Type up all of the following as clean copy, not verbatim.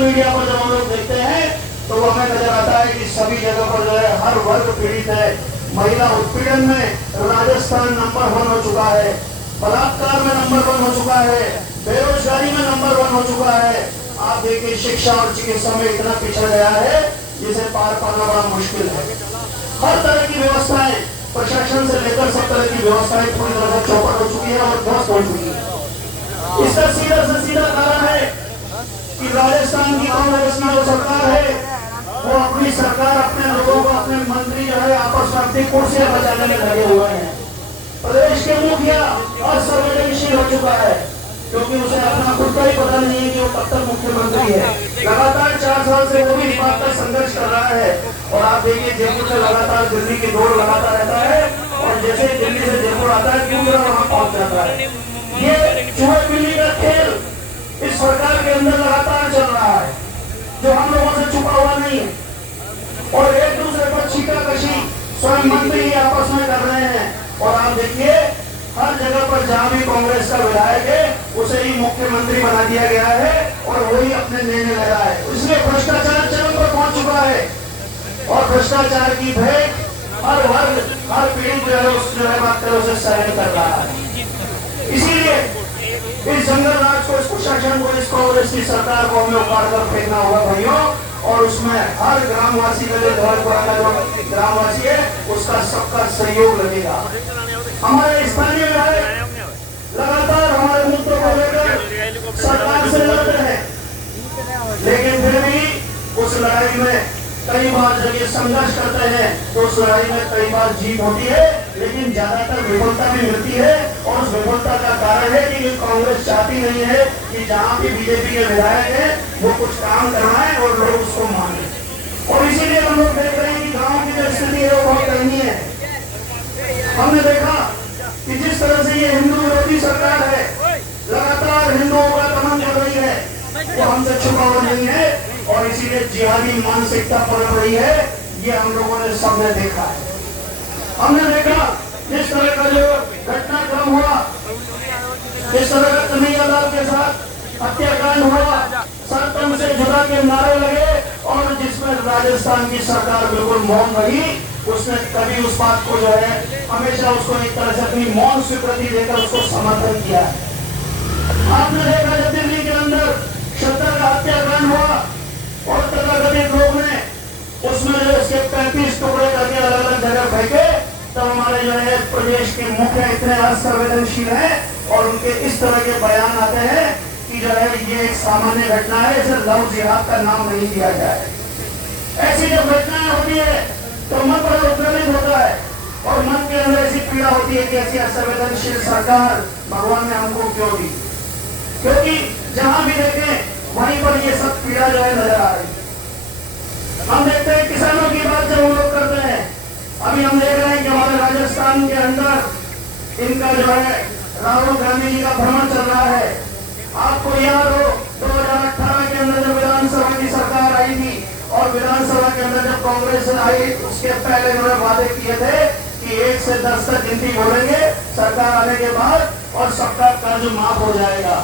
Media पर जब हम लोग देखते हैं तो वो हमें नजर आता है कि सभी जगह पर जो है हर वर्ग पीड़ित है। महिला उत्पीड़न में राजस्थान नंबर 1 हो चुका है, बलात्कार में नंबर 1 हो चुका है, बेरोजगारी में नंबर 1 हो चुका है। आप देखिए शिक्षा और चिकित्सा में इतना पिछड़ गया है जिसे पार पाना बड़ा मुश्किल है। हर तरह की व्यवस्थाएं प्रशासन से लेकर सब तरह की व्यवस्थाएं पूरी तरह से चौपट हो चुकी है और ध्वस्त हो चुकी है। इसका सीधा से सीधा कारण है कि राजस्थान की कांग्रेस की जो सरकार है वो अपनी सरकार अपने लोगों को अपने मंत्री जो है आपस में अपनी कुर्सियां बचाने में लगे हुए हैं। प्रदेश के मुखिया असंवेदनशील हो चुका है क्योंकि उसे अपना खुद का ही पता नहीं है कि वो कब तक मुख्यमंत्री है। लगातार 4 साल से वो भी इस बात का संघर्ष कर रहा है और आप देखिए जयपुर से लगातार दिल्ली की दौड़ लगाता रहता है और जैसे दिल्ली से जयपुर आता है क्यों वहां पहुंच जाता है। ये चूहे बिल्ली का खेल इस सरकार के अंदर लगातार चल रहा है जो हम लोगों से छुपा हुआ नहीं है और एक दूसरे पर छींटाकशी स्वयं मंत्री ही आपस में कर रहे हैं। और आप देखिए हर जगह पर जहां भी कांग्रेस का विधायक है उसे ही मुख्यमंत्री बना दिया गया है और वही अपने निर्णय ले रहा है। इसलिए भ्रष्टाचार चरम पर पहुंच चुका है और भ्रष्टाचार की भेंट हर वर्ग हर पीढ़ी जो है उस जो है बात उसे सहन कर रहा है। इसीलिए इस जंगल राज को, इस प्रशासन को, इस कांग्रेस की सरकार को हमें उखाड़ कर फेंकना होगा भाइयों। और उसमें हर ग्रामवासी का जो धौलपुरा का जो ग्रामवासी है उसका सबका सहयोग लगेगा। हमारे स्थानीय विधायक लगातार हमारे मुद्दों को लेकर सरकार से लड़ रहे हैं लेकिन फिर भी उस लड़ाई में कई बार जब ये संघर्ष करते हैं तो उस लड़ाई में कई बार जीत होती है लेकिन ज्यादातर विफलता भी मिलती है। और उस विफलता का कारण है कि कांग्रेस चाहती नहीं है कि जहां भी बीजेपी के विधायक है वो कुछ काम करवाएं और लोग उसको माने। और इसीलिए हम लोग देख रहे हैं कि गाँव की जो स्थिति है वो बहुत दयनीय है। हमने देखा कि जिस तरह से ये हिंदू विरोधी सरकार है लगातार हिंदुओं का दमन कर रही है वो हमसे छुपा हुआ नहीं है और इसीलिए जिहादी मानसिकता पनप रही है। ये हम लोगों ने सबने देखा है। हमने देखा जिस तरह का जो घटनाक्रम हुआ, जिस तरह का कन्हैयालाल के साथ हत्याकांड हुआ, सरपंच से जुड़ा के नारे लगे और जिसमें राजस्थान की सरकार बिल्कुल मौन रही। उसने कभी उस बात को जो है हमेशा उसको एक तरह से अपनी मौन स्वीकृति देकर उसको समर्थन किया। आपने देखा जब दिल्ली के अंदर 70 का हत्याकांड हुआ और तथाकथित लोग ने उसमें जो इसके 35 टुकड़े करके अलग अलग जगह फेंके तब हमारे जो है प्रदेश के मुखिया इतने असंवेदनशील हैं और उनके इस तरह के बयान आते हैं कि जो है ये एक सामान्य घटना है, इसे लव जिहाद का नाम नहीं दिया जाए। ऐसी जब घटनाएं होती है तो मन बड़ा उत्प्रेरित होता है और मन के अंदर ऐसी पीड़ा होती है कि ऐसी असंवेदनशील सरकार भगवान ने हमको क्यों दी। क्योंकि जहां भी देखें वहीं पर ये सब पीड़ा जो है नजर आ रही। हम देखते हैं किसानों की बात जब हम लोग करते हैं, अभी हम देख रहे हैं कि हमारे राजस्थान के अंदर इनका जो है राहुल गांधी जी का भ्रमण चल रहा है। आपको याद हो 2018 के अंदर जब विधानसभा की सरकार आई थी और विधानसभा के अंदर जब कांग्रेस आई उसके पहले उन्होंने वादे किए थे कि 1 से 10 तक गिनती बोलेंगे सरकार आने के बाद और सबका कर्ज माफ हो जाएगा।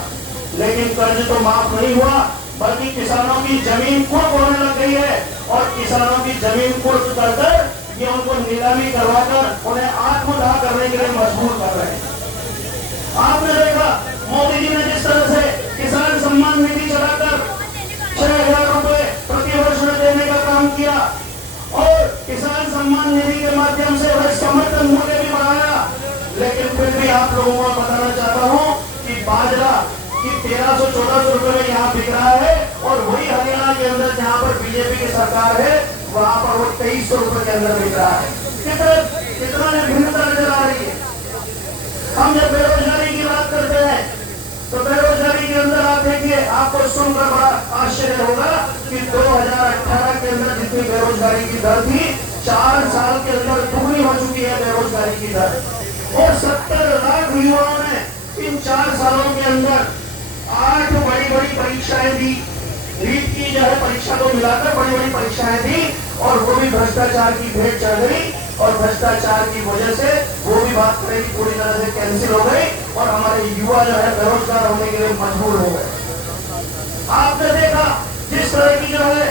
लेकिन कर्ज तो माफ नहीं हुआ बल्कि किसानों की जमीन कुर्क होने लग गई है और किसानों की जमीन कुर्क कर ये उनको नीलामी करवाकर उन्हें आत्मदाह करने के लिए मजबूर कर रहे हैं। आपने देखा मोदी जी ने जिस तरह से किसान सम्मान निधि चलाकर 6,000 रुपए प्रति वर्ष में देने का काम किया और किसान सम्मान निधि के माध्यम से वह समर्थन मूल्य भी बढ़ाया। लेकिन फिर भी आप लोगों को बताना चाहता हूँ कि बाजरा कि 1300-1400 रुपए में यहाँ बिक रहा है और वही हरियाणा के अंदर जहाँ पर बीजेपी की सरकार है वहाँ पर वो 2300 रुपए के अंदर बिक रहा है। कितना भिन्नता नजर आ रही है। हम जब बेरोजगारी की बात करते हैं तो बेरोजगारी के अंदर आप देखिए आपको सुनकर बड़ा आश्चर्य होगा कि 2018 के अंदर जितनी बेरोजगारी की दर थी 4 साल के अंदर दुगनी हो चुकी है बेरोजगारी की दर और 70 लाख युवाओं ने इन 4 सालों के अंदर 8 बड़ी परीक्षाएं दी। नीट की जो है परीक्षा को मिलाकर बड़ी परीक्षाएं दी और वो भी भ्रष्टाचार की भेंट चढ़ गई और भ्रष्टाचार की वजह से वो भी बात करें कि पूरी तरह से कैंसिल हो गई और हमारे युवा जो है बेरोजगार होने के लिए मजबूर हो गए। आपने देखा जिस तरह की जो है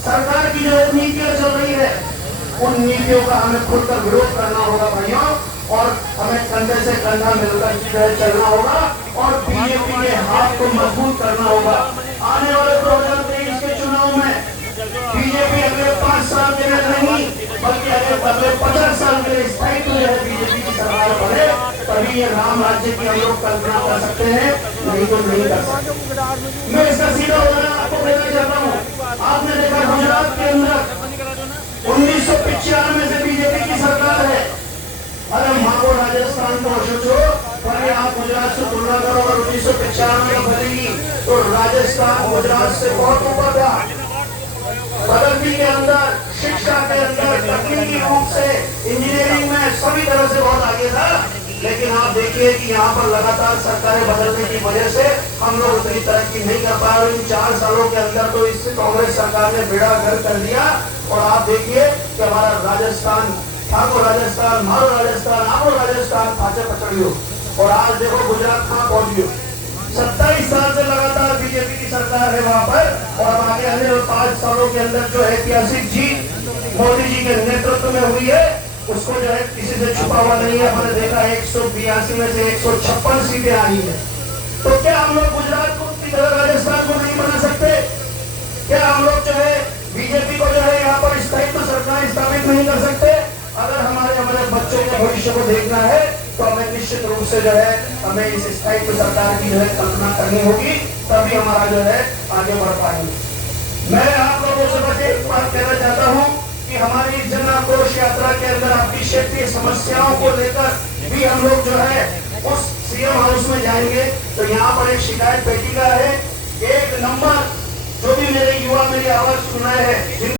सरकार की जो नीतियां चल रही है, उन नीतियों का हमें खुलकर विरोध करना होगा भाइयों, और हमें कंधे से कंधा मिलकर जो है चलना होगा और बीजेपी के हाथ को मजबूत करना होगा। आने वाले 2023 के चुनाव में बीजेपी अगले 5 साल के लिए नहीं बल्कि अगले 50 साल के लिए स्थायित्व जो है बीजेपी की सरकार बने, तभी ये राम राज्य की हम लोग कल्पना कर सकते हैं, नहीं तो नहीं कर सकते। मैं इसका सीधा उदाहरण आपको देना चाहता हूँ। आपने देखा गुजरात के अंदर 1995 से बीजेपी की सरकार है। अरे मांगो राजस्थान को सोचो, पर आप गुजरात से तुलना करो, अगर 1995 में बनेगी तो राजस्थान गुजरात से बहुत ऊपर था। प्रगति के अंदर, शिक्षा के अंदर, तकनीकी रूप से, इंजीनियरिंग में सभी तरह से बहुत आगे था। लेकिन आप देखिए कि यहाँ पर लगातार सरकारें बदलने की वजह से हम लोग उतनी तरक्की नहीं कर पा रहे। इन 4 सालों के अंदर तो इस कांग्रेस सरकार ने बेड़ा गर्क कर दिया। और आप देखिए कि हमारा राजस्थान, ठाकुर राजस्थान, मारो राजस्थान, आओ राजस्थान खाचे पचड़ियो, और आज देखो गुजरात कहाँ पहुंच गयो। 27 साल से लगातार बीजेपी की सरकार है वहां पर, और आगे आने वाले 5 सालों के अंदर जो ऐतिहासिक जीत मोदी जी के नेतृत्व में हुई है, उसको जो है किसी से छुपा हुआ नहीं है। हमने देखा 182 में से 156 सीटें आई है। तो क्या हम लोग गुजरात को की तरह राजस्थान को नहीं बना सकते? क्या हम लोग जो है बीजेपी को जो है यहाँ पर स्थायित्व सरकार स्थापित नहीं कर सकते? अगर हमारे बच्चों के भविष्य को देखना है तो हमें निश्चित रूप से जो है हमें इस स्थायित्व सरकार की जो है कल्पना करनी होगी, तभी हमारा जो है आगे बढ़ पाएंगे। मैं आप लोगों से बस एक बात कहना चाहता हूँ कि हमारी जन आक्रोश यात्रा के अंदर आपकी क्षेत्रीय समस्याओं को लेकर भी हम लोग जो है उस सीएम हाउस में जाएंगे। तो यहाँ पर एक शिकायत पेटिका है, 1 नंबर, जो भी मेरे युवा मेरी आवाज सुन रहे हैं,